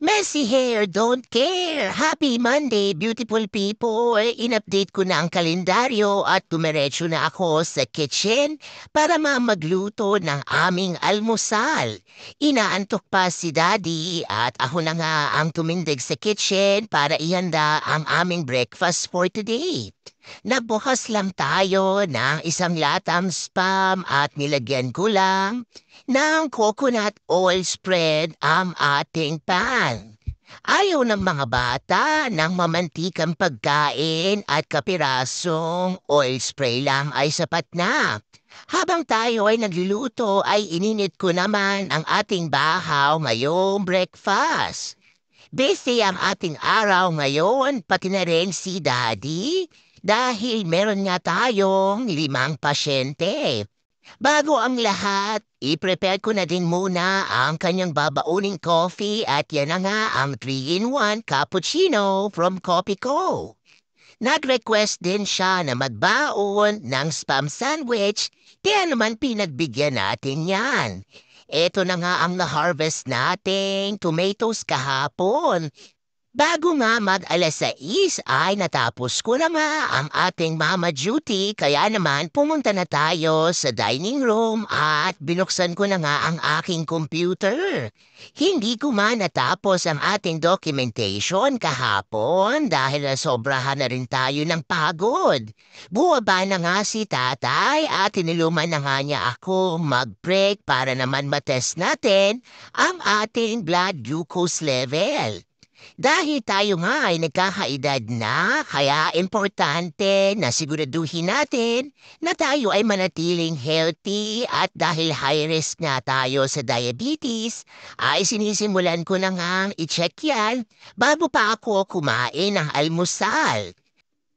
Messy hair, don't care. Happy Monday, beautiful people. In-update ko na ang kalendaryo at dumiretso na ako sa kitchen para magluto ng aming almusal. Inaantok pa si Daddy at ako na nga ang tumindig sa kitchen para ihanda ang aming breakfast for today. Nagbukas lang tayo ng isang latang spam at nilagyan ko lang ng coconut oil spread ang ating pan. Ayaw ng mga bata ng mamantikang pagkain at kapirasong oil spray lang ay sapat na. Habang tayo ay nagluluto ay ininit ko naman ang ating bahaw ngayong breakfast. Busy ang ating araw ngayon, pati na rin si Daddy, dahil meron nga tayong 5 pasyente. Bago ang lahat, i-prepare ko na din muna ang kanyang babauning coffee at yan na nga ang 3-in-1 cappuccino from Coffee Co. Nag-request din siya na magbaon ng spam sandwich, kaya naman pinagbigyan natin yan. Ito na nga ang na-harvest nating tomatoes kahapon. Bago nga mag-6 ay natapos ko na nga ang ating mama duty kaya naman pumunta na tayo sa dining room at binuksan ko na nga ang aking computer. Hindi ko man natapos ang ating documentation kahapon dahil sobrahan na rin tayo ng pagod. Buwaba na nga si tatay at tiniluman na nga niya ako mag-break para naman matest natin ang ating blood glucose level. Dahil tayo nga ay nagkakaedad na, kaya importante na siguraduhin natin na tayo ay manatiling healthy at dahil high risk nga tayo sa diabetes, ay sinisimulan ko na ngang i-check yan bago pa ako kumain ng almusal.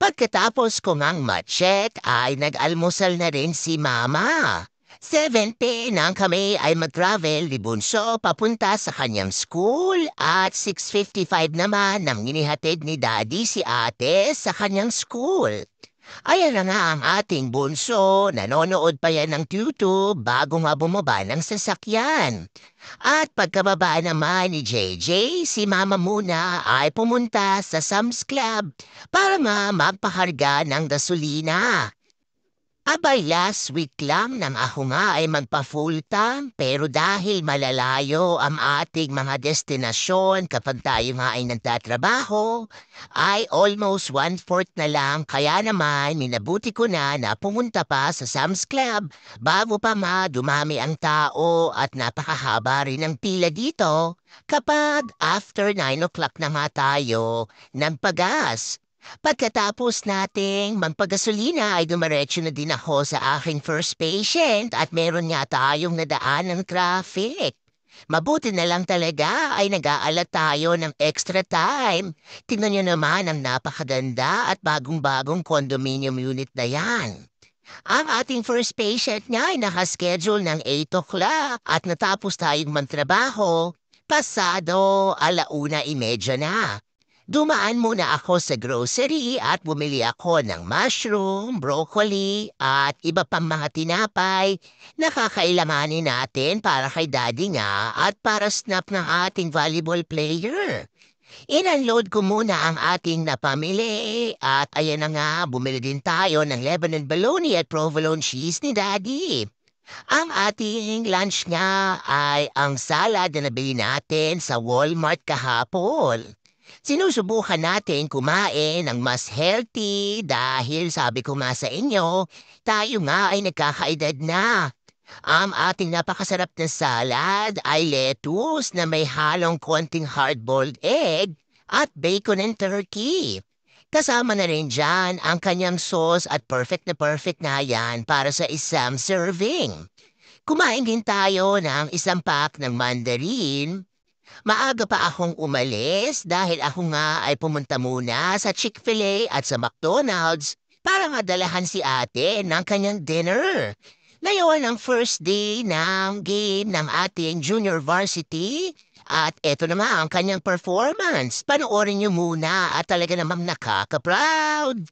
Pagkatapos ko ngang ma-check ay nag-almusal na rin si Mama. 7:10 nang kami ay mag-travel ni Bunso papunta sa kanyang school at 6:55 naman nang inihatid ni Daddy si ate sa kanyang school. Ayan na nga ang ating Bunso, nanonood pa yan ng YouTube bago nga bumaba ng sasakyan. At pagkababa naman ni JJ, si Mama muna ay pumunta sa Sam's Club para nga magpakarga ng gasolina. Abay, last week lang nang ako nga ay magpa-full time pero dahil malalayo ang ating mga destinasyon kapag tayo nga ay nagtatrabaho, ay almost 1/4 na lang kaya naman minabuti ko na pumunta pa sa Sam's Club bago pa dumami ang tao at napakahaba rin ang pila dito kapag after 9 o'clock na nga tayo nagpagas. Pagkatapos nating magpagasolina ay dumiretso na din ako sa aking first patient at meron nga tayong nadaan ng traffic. Mabuti na lang talaga ay nag-aalat tayo ng extra time. Tingnan niyo naman ang napakaganda at bagong-bagong condominium unit na yan. Ang ating first patient niya ay nakaschedule ng 8 o'clock at natapos tayong magtrabaho pasado 1:30 na. Dumaan muna ako sa grocery at bumili ako ng mushroom, broccoli at iba pang mga tinapay na kakailanganin natin para kay Daddy nga at para snap ng ating volleyball player. In-unload ko muna ang ating napamili at ayan na nga bumili din tayo ng Lebanon bologna at provolone cheese ni Daddy. Ang ating lunch nga ay ang salad na nabili natin sa Walmart kahapon. Sinusubukan natin kumain ng mas healthy dahil sabi ko nga sa inyo, tayo nga ay nagkakaedad na. Ang ating napakasarap na salad ay lettuce na may halong konting hard-boiled egg at bacon and turkey. Kasama na rin dyan ang kanyang sauce at perfect na yan para sa isang serving. Kumain din tayo ng isang pack ng mandarin. Maaga pa akong umalis dahil ako nga ay pumunta muna sa Chick-fil-A at sa McDonald's para madalahan si ate ng kanyang dinner. Ngayon ang first day ng game ng ating junior varsity at eto naman ang kanyang performance. Panoorin niyo muna at talaga namang nakaka-proud.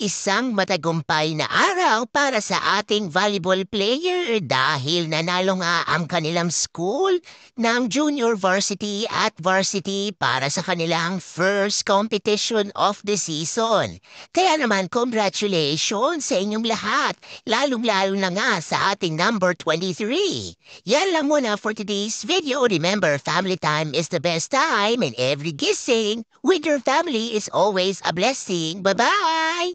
isang matagumpay na araw para sa ating volleyball player dahil nanalo nga ang kanilang school ng junior varsity at varsity para sa kanilang first competition of the season. Kaya naman congratulations sa inyong lahat, lalong-lalo na nga sa ating number 23. Yan lang muna for today's video. Remember, family time is the best time and every gising with your family is always a blessing. Bye-bye!